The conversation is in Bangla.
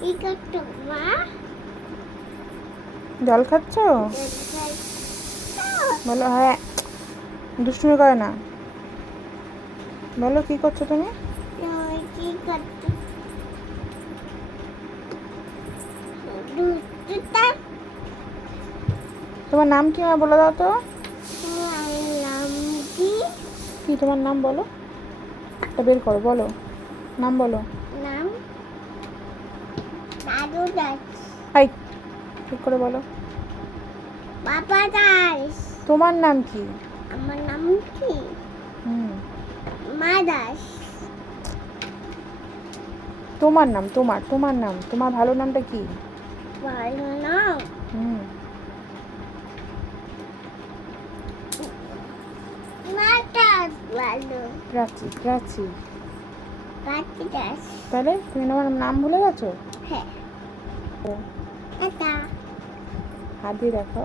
কি করছো মা? জল খাচ্ছ? বলো হ্যাঁ। দুষ্টুমি করে না। বলো কি করছো তুমি? কি করছো? দুধটা তোমার নাম কি মা বলে দাও তো? তোমার নাম কি? কি তোমার নাম বলো? এটা বের করো, বলো নাম বলো। নাম দাদু দাস। হাই, ঠিক করে বলো। বাবা দাস। তোমার নাম কি? আমার নাম কি? হুম, মা দাস। তোমার নাম, তোমার নাম, তোমার ভালো নামটা কি? ভালো নাম হুম, মা দাস ভালো। প্রাচী। প্রাচী। কাকি দাস। তাহলে তুমি আমার নাম ভুলে গেছো? হ্যাঁ। ও, এটা হাত দিয়ে দেখো।